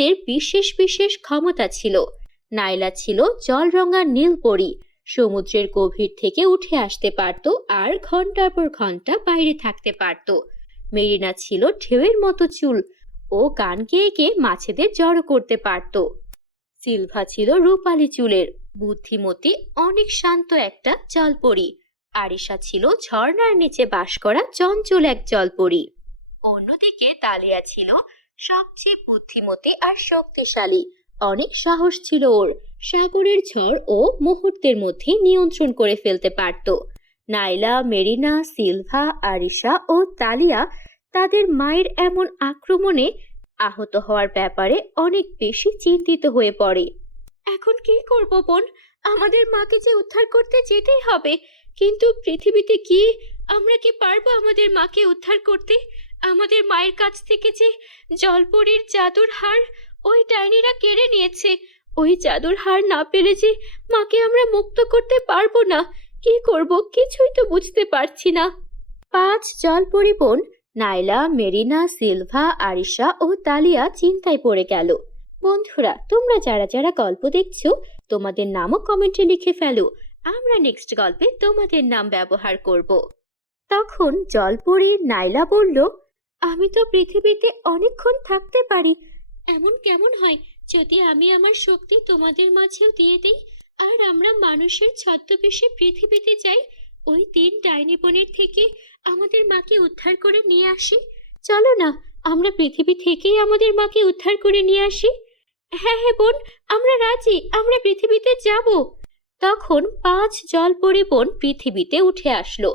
ওদের বিশেষ বিশেষ ক্ষমতা ছিল। নাইলা ছিল জলরঙা নীল পরী, সমুদ্রের গভীর থেকে উঠে আসতে পারত আর ঘন্টার পর ঘন্টা বাইরে থাকতে পারত। মেরিনা ছিল ঢেউয়ের মতো চুল, ও গান গেয়ে গেয়ে মাছেদের জড়ো করতে পারত। সিলভা ছিল রূপালি চুলের, বুদ্ধিমতী, অনেক শান্ত একটা জলপরী। আরিশা ছিল ঝর্ণার নিচে বাস করা চঞ্চল এক জলপরী। অন্যদিকে তালিয়া ছিল সবচেয়ে বুদ্ধিমতী আর শক্তিশালী। অনেক সাহস ছিল ওর, সাগরের ঝড় ও মুহূর্তের মধ্যে নিয়ন্ত্রণ করে ফেলতে পারত। নাইলা, মেরিনা, সিলভা, আরিশা ও তালিয়া তাদের মায়ের এমন আক্রমণে আহত হওয়ার ব্যাপারে অনেক বেশি চিন্তিত হয়ে পড়ে। এখন কি করব বোন? আমাদের মাকে যে উদ্ধার করতে যেতেই হবে, কিন্তু পৃথিবীতে কি আমরা কি পারবো আমাদের মাকে উদ্ধার করতে? আমাদের মায়ের কাছ থেকে যে জলপরীর জাদুর হার ওই ডাইনিরা কেড়ে নিয়েছে, ওই জাদুর হার না পেলে যে মাকে আমরা মুক্ত করতে পারবো না। কি করব কিছুই তো বুঝতে পারছি না। 5 জলপরী বোন নাইলা, মেরিনা, সিলভা, আরিশা ও তালিয়া চিন্তায় পড়ে গেল। বন্ধুরা, তোমরা যারা যারা গল্প দেখছো তোমাদের নামও কমেন্টে লিখে ফেলো, আমরা নেক্সট গল্পে তোমাদের নাম ব্যবহার করব। তখন জলপরী নাইলা বলল, আমি তো পৃথিবীতে অনেকক্ষণ থাকতে পারি। এমন কেমন হয় যদি আমি আমার শক্তি তোমাদের মাঝেও দিয়ে দিই আর আমরা মানুষের ছদ্মবেশে পৃথিবীতে যাই, ওই 3 ডাইনি বোনের থেকে আমাদের মাকে উদ্ধার করে নিয়ে আসি। চলো না, আমরা পৃথিবী থেকেই আমাদের মাকে উদ্ধার করে নিয়ে আসি। হ্যাঁ হ্যাঁ বোন, আমরা রাজি, আমরা পৃথিবীতে যাব। তখন 5 জলপরী বোন পৃথিবীতে উঠে আসলো।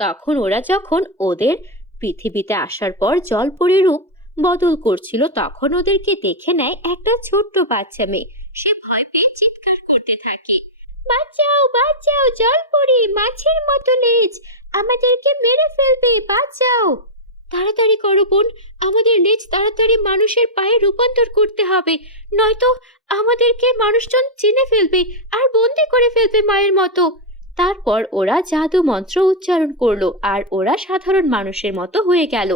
তখন ওরা যখন ওদের পৃথিবীতে আসার পর জলপরী রূপ বদল করছিল, তখন ওদেরকে দেখে নেয় একটা ছোট্ট বাচ্চা মেয়ে। সে ভয় পেয়ে চিৎকার করতে থাকে, বাঁচাও বাঁচাও, জলপরী, মাছের মতো লেজ, আমাদেরকে মেরে ফেলবে, বাঁচাও। তাড়াতাড়ি করো বোন, আমাদের লেজ তাড়াতাড়ি মানুষের পায়ে রূপান্তর করতে হবে, নয়তো আমাদেরকে মানুষজন চিনে ফেলবে আর বন্দি করে ফেলবে মায়ের মতো। তারপর ওরা জাদু মন্ত্র উচ্চারণ করলো আর ওরা সাধারণ মানুষের মতো হয়ে গেল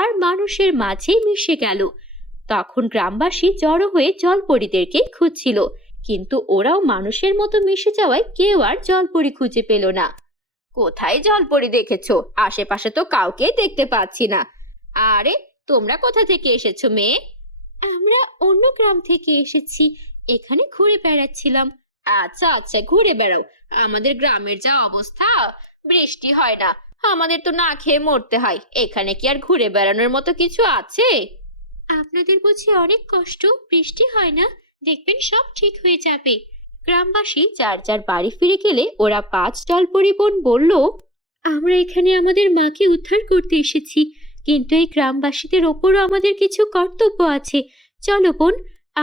আর মানুষের মাঝে মিশে গেল। তখন গ্রামবাসী জড়ো হয়ে জলপরীদেরকে খুঁজছিল, কিন্তু ওরাও মানুষের মতো মিশে যাওয়ায় কেউ আর জলপরী খুঁজে পেল না। কোথায় জলপরী দেখেছো? আশেপাশে তো কাউকে দেখতে পাচ্ছি না। আরে, তোমরা কোথা থেকে এসেছো মেয়ে? আমরা অন্য গ্রাম থেকে এসেছি, এখানে ঘুরে বেড়াচ্ছিলাম। আচ্ছা আচ্ছা, ঘুরে বেড়াও। আমাদের গ্রামের যা অবস্থা, বৃষ্টি হয় না, আমাদের তো না খেয়ে মরতে হয়। এখানে কি আর ঘুরে বেড়ানোর মতো কিছু আছে? আপনাদের বুঝি অনেক কষ্ট, বৃষ্টি হয় না, দেখবেন সব ঠিক হয়ে যাবে। গ্রামবাসী যার যার বাড়ি ফিরে গেলে ওরা 5 জলপরী বোন বলল, আমরা এখানে আমাদের মাকে উদ্ধার করতে এসেছি, কিন্তু এই গ্রামবাসীদের ওপরও আমাদের কিছু কর্তব্য আছে। চলো বোন,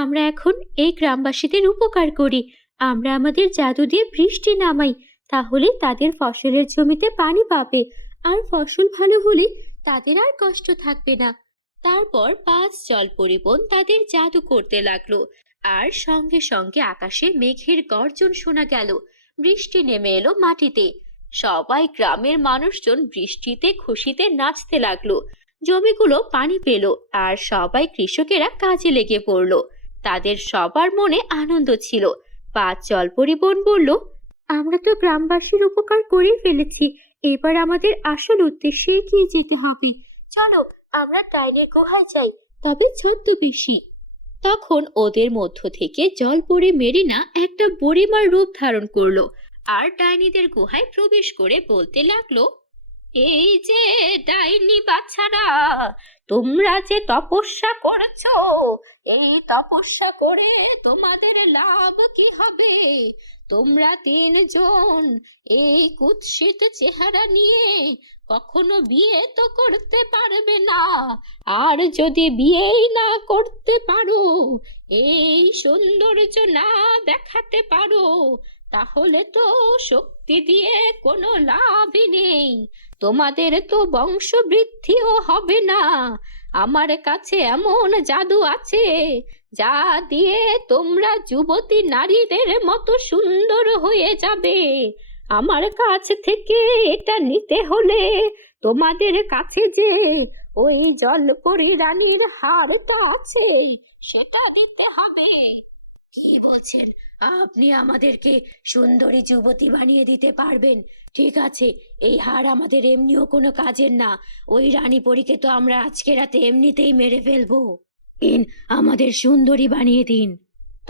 আমরা এখন এই গ্রামবাসীদের উপকার করি। আমরা আমাদের জাদু দিয়ে বৃষ্টি নামাই, তাহলে তাদের ফসলের জমিতে পানি পাবে আর ফসল ভালো হলে তাদের আর কষ্ট থাকবে না। তারপর 5 জলপরী বোন তাদের জাদু করতে লাগলো আর সঙ্গে সঙ্গে আকাশে মেঘের গর্জন শোনা গেল। বৃষ্টি নেমে এলো মাটিতে। সবাই গ্রামের মানুষজন বৃষ্টিতে খুশিতে নাচতে লাগলো। জমিগুলো পানি পেল আর সবাই কৃষকেরা কাজে লেগে পড়লো। তাদের সবার মনে আনন্দ ছিল। 5 জলপরী বোন বলল, আমরা তো গ্রামবাসীর উপকার করে ফেলেছি, এবার আমাদের আসল উদ্দেশ্যে এগিয়ে যেতে হবে। চলো আমরা ডাইনির গুহায় যাই, তবে ছদ্মবেশী। তখন ওদের মধ্য থেকে জলপরী মেরিনা একটা বুড়িমার রূপ ধারণ করলো আর ডাইনিদের গুহায় প্রবেশ করে বলতে লাগলো, এই যে ডাইনি বাচ্চারা, তোমরা যে তপস্যা করেছো, এই তপস্যা করে তোমাদের লাভ কি হবে? তোমরা 3 জন এই কুৎসিত চেহারা নিয়ে কখনো বিয়ে তো করতে পারবে না, আর যদি বিয়েই না করতে পারো, এই সৌন্দর্য না দেখাতে পারো, তাহলে তো শক্তি দিয়ে কোনো লাভই নেই, তোমাদের তো বংশবৃদ্ধিও হবে না। আমার কাছে এমন জাদু আছে যা দিয়ে তোমরা যুবতী নারীদের মতো সুন্দর হয়ে যাবে। আমার কাছ থেকে এটা নিতে হলে তোমাদের কাছে যে ওই জলপরী রানীর হার তো আছে, সেটা দিতে হবে। কি বলছেন? আপনি আমাদেরকে সুন্দরী যুবতী বানিয়ে দিতে পারবেন? ঠিক আছে, এই হার আমাদের এমনিও কোনো কাজের না। ওই রানী পরীকে তো আমরা আজকে রাতে এমনিতেই মেরে ফেলবো। দিন, আমাদের সুন্দরী বানিয়ে দিন।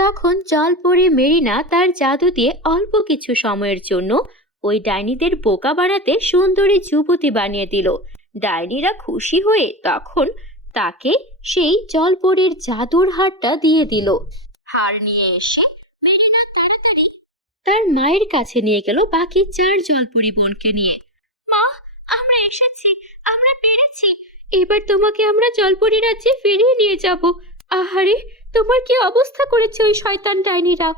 তখন জলপরি মেরিনা তার জাদু দিয়ে অল্প কিছু সময়ের জন্য ওই ডাইনিদের বোকা বানাতে সুন্দরী যুবতী বানিয়ে দিল। ডাইনিরা খুশি হয়ে তখন তাকে সেই জলপরীর জাদুর হারটা দিয়ে দিল। হার নিয়ে এসে মেরিনা তাড়াতাড়ি তার মায়ের কাছে নিয়ে গেল বাকি 4 জলপরি বোনকে নিয়ে। মা, আমরা এসেছি, আমরা পেরেছি। এবার তোমাকে আমরা জলপরি রাজ্যে ফিরিয়ে নিয়ে যাব। আহারে, তোমার কি অবস্থা করেছে ওই শয়তান ডাইনিরা!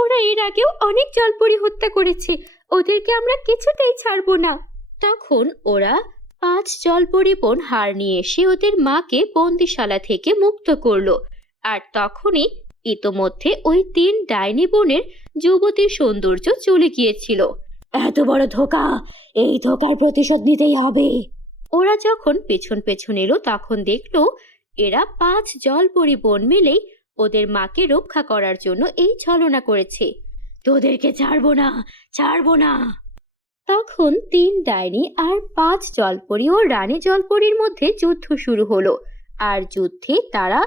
ওরা এর আগেও অনেক জলপরি হত্যা করেছে, ওদেরকে আমরা কিছুতেই ছাড়বো না। তখন ওরা 5 জলপরি বোন হার নিয়ে এসে ওদের মাকে বন্দিশালা থেকে মুক্ত করলো। আর তখনই ইতোমধ্যে ওই 3 ডাইনি বোনের যুবতীর সৌন্দর্য চলে গিয়েছিল। এত বড় ধোঁকা! এই ধোঁকার প্রতিশোধ নিতেই হবে। ওরা যখন পেছন পেছন এলো তখন দেখলো এরা 5 জলপরি বোন মিলেই ওদের মাকে রক্ষা করার জন্য এই ছলনা করেছে। তোদেরকে ছাড়বো না, ছাড়বো না। তখন 3 ডাইনি আর 5 জলপরি ও রানী জলপরির মধ্যে যুদ্ধ শুরু হলো। আর যুদ্ধে তারা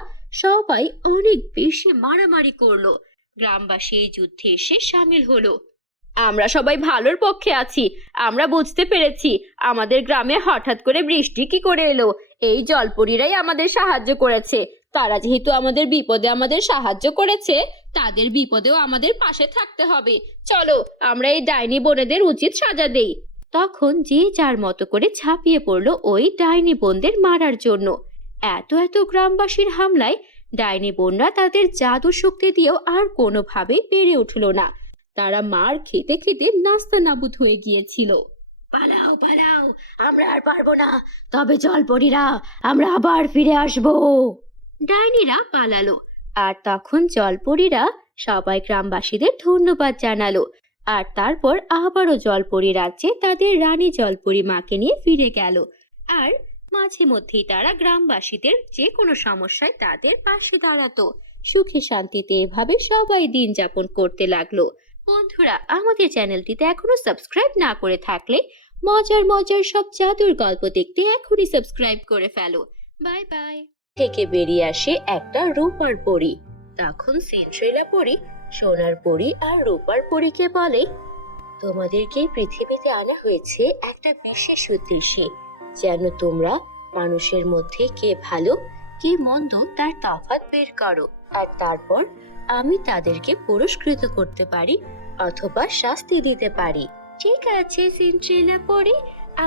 সবাই অনেক বেশি মারামারি করলো। গ্রামবাসী এই যুদ্ধে এসে সামিল হলো। আমরা সবাই ভালোর পক্ষে আছি। আমরা বুঝতে পেরেছি আমাদের গ্রামে হঠাৎ করে বৃষ্টি কি করে এলো। এই জলপরীরাই আমাদের সাহায্য করেছে। তারা যেহেতু আমাদের বিপদে আমাদের সাহায্য করেছে, তাদের বিপদেও আমাদের পাশে থাকতে হবে। চলো, আমরা এই ডাইনি বোনেদের উচিত সাজা দেই। তখন যে যার মতো করে ঝাঁপিয়ে পড়লো ওই ডাইনি বোনদের মারার জন্য। এত গ্রামবাসীর হামলায় ডাইনি বোনরা তাদের জাদু শক্তি দিয়েও আর কোনোভাবেই পেরে উঠল না। তারা মার খেতে খেতে নাস্তানাবুদ হয়ে গিয়েছিল। পালাও, পালাও, আমরা আর পারবো না। তবে জলপরীরা, আমরা আবার ফিরে আসবো। ডাইনিরা পালালো। আর তখন জলপরীরা সবাই গ্রামবাসীদের ধন্যবাদ জানালো। আর তারপর আবারও জলপরী রাজ্যে তাদের রানী জলপরী মাকে নিয়ে ফিরে গেল। আর মাঝে মধ্যেই তারা গ্রামবাসীদের যে কোনো সমস্যায় তাদের পাশে দাঁড়াতো। সুখে শান্তিতে এভাবে সবাই দিন যাপন করতে লাগলো। বন্ধুরা, আমাদের চ্যানেলটিতে এখনো সাবস্ক্রাইব না করে থাকলে মজার মজার সব জাদুর গল্প দেখতে এখনই সাবস্ক্রাইব করে ফেলো। Bye bye. থেকে বেরিয়ে আসে একটা রূপার পরী। তখন সিন্ড্রেলা পরী সোনার পরী আর রূপার পরীকে বলে, তোমাদেরকে পৃথিবীতে আনা হয়েছে একটা বিশেষ উদ্দেশ্যে, যেন তোমরা মানুষের মধ্যে কে ভালো কে মন্দ তার তফাৎ বের করো। আর তারপর আমি তাদেরকে পুরস্কৃত করতে পারি অথবা শাস্তি দিতে পারি। ঠিক আছে সিন্ড্রেলা পরী,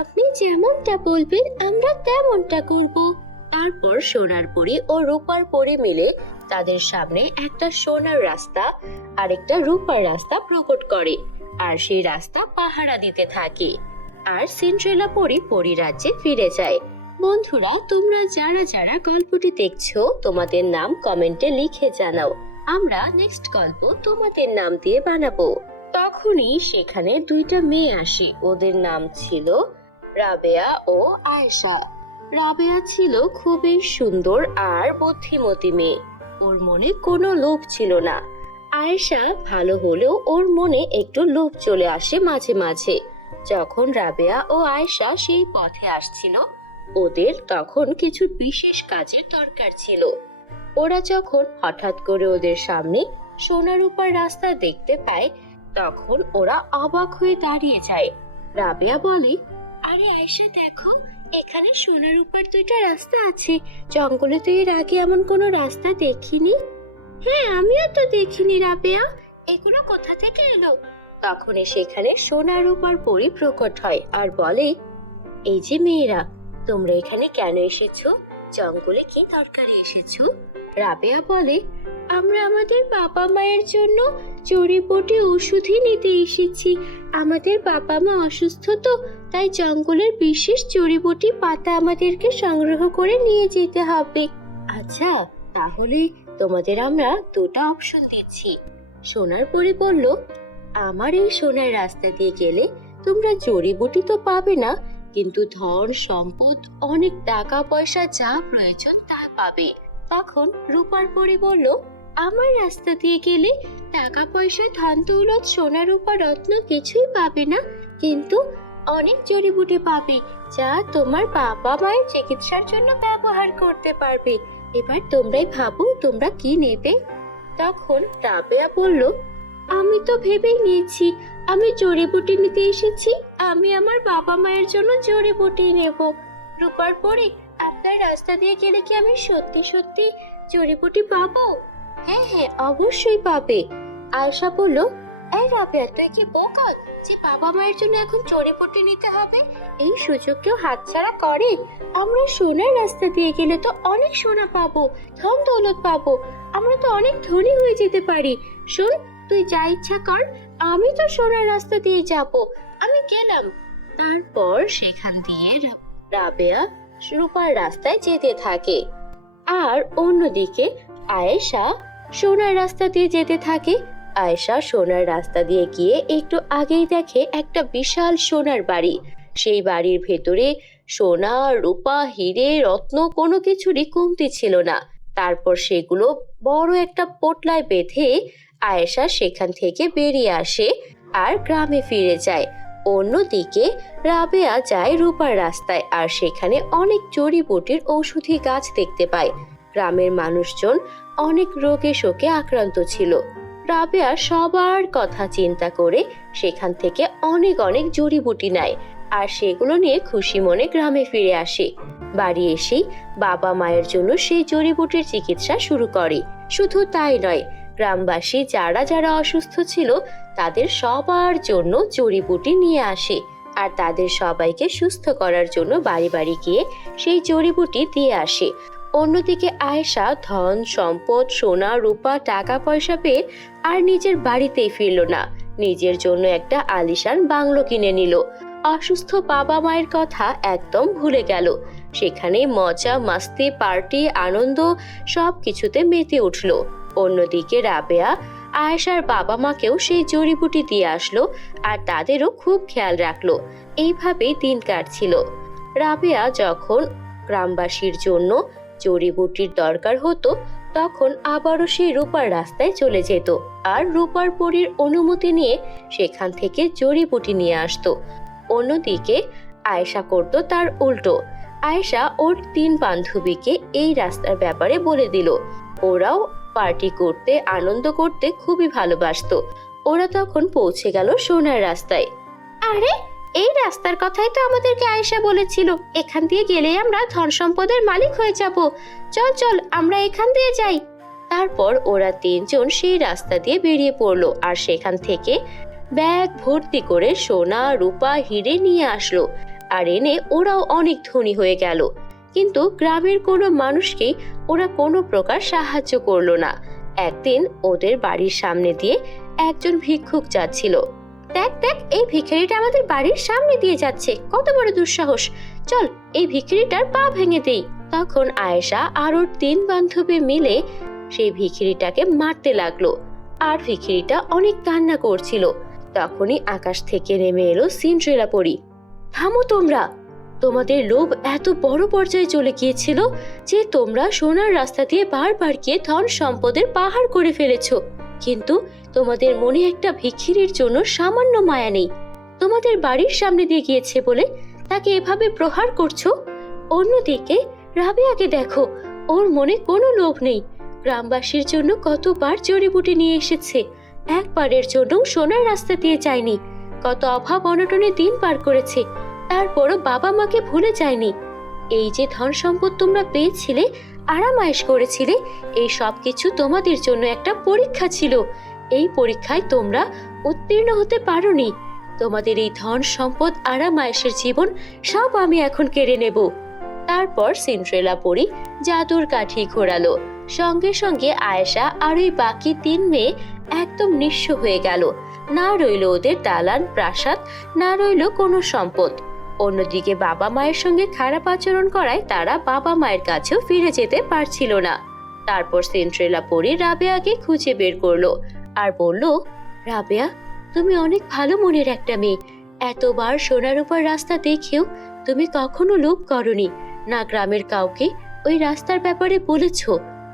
আপনি যেমনটা বলবেন আমরা তেমনটা করব। তারপর সোনার পরী ও রূপার পরী মিলে তাদের সামনে একটা সোনার রাস্তা আর একটা রূপার রাস্তা প্রকট করে। আর সেই রাস্তা পাহারা দিতে থাকে। আর সিন্ড্রেলা পরী পরীরাজ্যে ফিরে যায়। বন্ধুরা, তোমরা যারা যারা গল্পটি দেখছো তোমাদের নাম কমেন্টে লিখে জানাও। আমরা নেক্সট গল্প তোমাদের নাম দিয়ে বানাবো। তখনই সেখানে 2টা মেয়ে আসে। ওদের নাম ছিল রাবেয়া ও আয়েশা। রাবেয়া ছিল খুবই সুন্দর আর বুদ্ধিমতী মেয়ে। ওর মনে কোনো লোভ ছিল না। আয়েশা ভালো হলেও ওর মনে একটু লোভ চলে আসে মাঝে মাঝে। যখন রাবেয়া ও আয়েশা সেই পথে আসছিল ওদের তখন কিছু বিশেষ কাজের দরকার ছিল। ওরা যখন হঠাৎ করে ওদের সামনে সোনা রূপার রাস্তা দেখতে পায় তখন ওরা অবাক হয়ে দাঁড়িয়ে যায়। রাবেয়া বলে, আরে আয়েশা দেখো, এখানে সোনা রূপার 2টা রাস্তা আছে। জঙ্গলে তো এর আগে এমন কোনো রাস্তা দেখিনি। হ্যাঁ, আমিও তো দেখিনি রাবেয়া, এগুলো কোথা থেকে এলো? তখনই সেখানে সোনা রূপার পরী প্রকট হয় আর বলে, এই যে মেয়েরা, তোমরা এখানে কেন এসেছো? জঙ্গলে কি দরকারে এসেছো? রাবেয়া বলে, আমরা আমাদের বাবা মায়ের জন্য জড়িবুটি ওষুধই নিতে এসেছি। আমাদের বাবা মা অসুস্থ, তো তাই জঙ্গলের বিশেষ জড়িবুটি পাতা আমাদেরকে সংগ্রহ করে নিয়ে যেতে হবে। আচ্ছা, তাহলে তোমাদের আমরা 2টা অপশন দিচ্ছি। সোনার পরী বলল, আমার এই সোনার রাস্তা দিয়ে গেলে তোমরা জড়িবুটি তো পাবে না, কিন্তু ধন সম্পদ অনেক টাকা পয়সা যা প্রয়োজন তা পাবে। তখন রূপার পরি বলল, আমার রাস্তা দিয়ে গেলে টাকা পয়সা ধন দৌলত সোনা রূপা রত্ন কিছুই পাবে না, কিন্তু অনেক জড়িবুটি পাবে যা তোমার বাবা মায়ের চিকিৎসার জন্য ব্যবহার করতে পারবে। এবার তোমরাই ভাবো তোমরা কি নেবে। তখন রাবেয়া বলল, আমি তো ভেবেই নিয়েছি আমি জড়িবুটি নিতে এসেছি, আমি আমার বাবা মায়ের জন্য জড়িবুটি নেব। রূপার পরে আপনার রাস্তা দিয়ে গেলে কি আমি সত্যি সত্যি জড়িবুটি পাবো? হ্যাঁ হ্যাঁ, অবশ্যই পাবে। আয়শা বলল, এই রাবেয়া তুই কি বোকাল যে বাবা মায়ের জন্য এখন জড়িবুটি নিতে হবে? এই সুযোগ কেউ হাতছাড়া করে? আমরা সোনার রাস্তা দিয়ে গেলে তো অনেক সোনা পাবো, ধন দৌলত পাবো, আমরা তো অনেক ধনী হয়ে যেতে পারি। শোন, তুই যা ইচ্ছা কর, আমি তো সোনার রাস্তা দিয়ে যাব। আমি গেলাম। তারপর সেখান দিয়ে রাবেয়া রূপার রাস্তায় যেতে থাকে, আর অন্যদিকে আয়েশা সোনার রাস্তা দিয়ে যেতে থাকে। আয়েশা সোনার রাস্তা দিয়ে গিয়ে একটু আগেই দেখে একটা বিশাল সোনার বাড়ি। সেই বাড়ির ভেতরে সোনা রূপা হিরে রত্ন কোনো কিছুরই কমতি ছিল না। তারপর সেগুলো বড় একটা পোটলায় বেঁধে আয়েশা সেখান থেকে বেরিয়ে আসে আর গ্রামে ফিরে যায়। অন্যদিকে রাবেয়া যায় রূপার রাস্তায়, আর সেখানে অনেক জড়িবুটির ঔষধি গাছ দেখতে পায়। গ্রামের মানুষজন অনেক রোগে শোকে আক্রান্ত ছিল। রাবেয়া সবার কথা চিন্তা করে সেখান থেকে অনেক অনেক জড়িবুটি নেয়, আর সেগুলো নিয়ে খুশি মনে গ্রামে ফিরে আসে। বাড়ি এসেই বাবা মায়ের জন্য সেই জড়িবুটির চিকিৎসা শুরু করে। শুধু তাই নয়, গ্রামবাসী যারা যারা অসুস্থ ছিল তাদের সবার জন্য জড়িবুটি নিয়ে আসে, আর তাদের সবাইকে সুস্থ করার জন্য বাড়ি বাড়ি গিয়ে সেই জড়িবুটি দিয়ে আসে। অন্যদিকে আয়েশা ধন সম্পদ সোনা রূপা টাকা পয়সা পেয়ে আর নিজের বাড়িতেই ফিরল না, নিজের জন্য একটা আলিশান বাংলো কিনে নিল। অসুস্থ বাবা মায়ের কথা একদম ভুলে গেল। সেখানে মজা মাস্তি পার্টি আনন্দ সব কিছুতে মেতে উঠল। অন্যদিকে রাবেয়া আয়েশার বাবা মাকেও সেই জড়িবুটি দিয়ে আসলো, আর তাদেরও খুব খেয়াল রাখলো। এইভাবেই দিন কাটছিল। রাবেয়া যখন গ্রামবাসীর জন্য জড়িবুটির দরকার হতো তখন আবারও সেই রূপার রাস্তায় চলে যেত, আর রূপার পরীর অনুমতি নিয়ে সেখান থেকে জড়িবুটি নিয়ে আসতো। অন্যদিকে আয়েশা করত তার উল্টো। আয়েশা ওর 3 বান্ধবীকে এই রাস্তার ব্যাপারে বলে দিল। ওরাও পার্টি করতে আনন্দ করতে খুবই ভালোবাসতো। ওরা তখন পৌঁছে গেল সোনার রাস্তায়। আরে, এই রাস্তার কথাই তো আমাদেরকে আয়েশা বলেছিল, এখান দিয়ে গেলেই আমরা ধন সম্পদের মালিক হয়ে যাব। চল চল আমরা এখান দিয়ে যাই। তারপর ওরা 3 জন সেই রাস্তা দিয়ে বেরিয়ে পড়লো, আর সেখান থেকে ব্যাগ ভর্তি করে সোনা রূপা হিরে নিয়ে আসলো, আর এনে ওরাও অনেক ধনী হয়ে গেল। কিন্তু গ্রামের কোনো মানুষকেই ওরা কোনো প্রকার সাহায্য করলো না। একদিন ওদের বাড়ির সামনে দিয়ে একজন ভিক্ষুক যাচ্ছিল। দেখ দেখ, এই ভিখারিটা আমাদের বাড়ির সামনে দিয়ে যাচ্ছে, কত বড় দুঃসাহস! চল এই ভিখারিটার পা ভেঙে দেই। তখন আয়েশা আর ওর 3 বান্ধবী মিলে সেই ভিখারিটাকে মারতে লাগলো, আর ভিখারিটা অনেক কান্না করছিল। তখনই আকাশ থেকে নেমে এলো সিন্ড্রেলা পরী। থামো তোমরা, তোমাদের লোভ এত বড় পর্যায়ে চলে গিয়েছিল যে তোমরা সোনার রাস্তা দিয়ে বারবার গিয়ে ধন সম্পদের পাহাড় করে ফেলেছো, কিন্তু তোমাদের মনে একটা ভিখিরির জন্য সামান্য মায়া নেই। তোমাদের বাড়ির সামনে দিয়ে গিয়েছে বলে তাকে এভাবে প্রহার করছো। অন্যদিকে রাবেয়াকে দেখো, ওর মনে কোনো লোভ নেই। গ্রামবাসীর জন্য কতবার জড়িবুটি নিয়ে এসেছে, একবারের জন্য সোনার রাস্তা দিয়ে যায়নি। কত অভাব অনটনে দিন পার করেছে, তারপরও বাবা মাকে ভুলে যায়নি। এই যে ধন সম্পদ তোমরা পেয়েছিলে, আরামায়েশ করেছিলে, এই সব কিছু তোমাদের জন্য একটা পরীক্ষা ছিল। এই পরীক্ষায় তোমরা উত্তীর্ণ হতে পারোনি। তোমাদের এই ধন সম্পদ আরামায়েশের জীবন সব আমি এখন কেড়ে নেব। তারপর সিন্ড্রেলা পরী জাদুর কাঠি ঘোরালো। সঙ্গে সঙ্গে আয়েশা আর ওই বাকি 3 মেয়ে একদম নিঃস্ব হয়ে গেল। না রইল ওদের দালান প্রাসাদ, না রইল কোনো সম্পদ। অন্যদিকে বাবা মায়ের সঙ্গে খারাপ আচরণ করায় তারা বাবা মায়ের কাছেও ফিরে যেতে পারছিল না। তারপর সিন্ড্রেলা পরী রাবেয়াকে খুঁজে বের করলো আর বলল, রাবেয়া, তুমি অনেক ভালো মনের একটা মেয়ে। এতবার সোনার উপর রাস্তা দেখেও তুমি কখনো লোভ করনি, না গ্রামের কাউকে ওই রাস্তার ব্যাপারে বলেছ।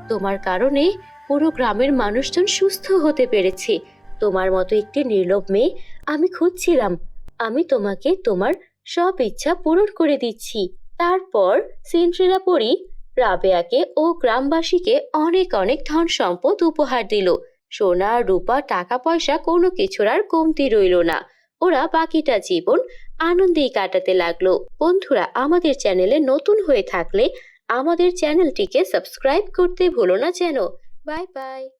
তোমার কারণে পুরো গ্রামের মানুষজন সুস্থ হতে পেরেছে। তোমার মতো একটি নির্লোভ মেয়ে আমি খুঁজছিলাম। আমি তোমাকে তোমার সব ইচ্ছা পূরণ করে দিচ্ছি। তারপর সিন্ড্রেলা পরী রাবেয়াকে ও গ্রামবাসীকে অনেক অনেক ধন সম্পদ উপহার দিল। সোনা রূপা টাকা পয়সা কোনো কিছুর আর কমতি রইল না। ওরা বাকিটা জীবন আনন্দেই কাটাতে লাগলো। বন্ধুরা, আমাদের চ্যানেলে নতুন হয়ে থাকলে আমাদের চ্যানেলটিকে সাবস্ক্রাইব করতে ভুলো না যেন। Bye bye.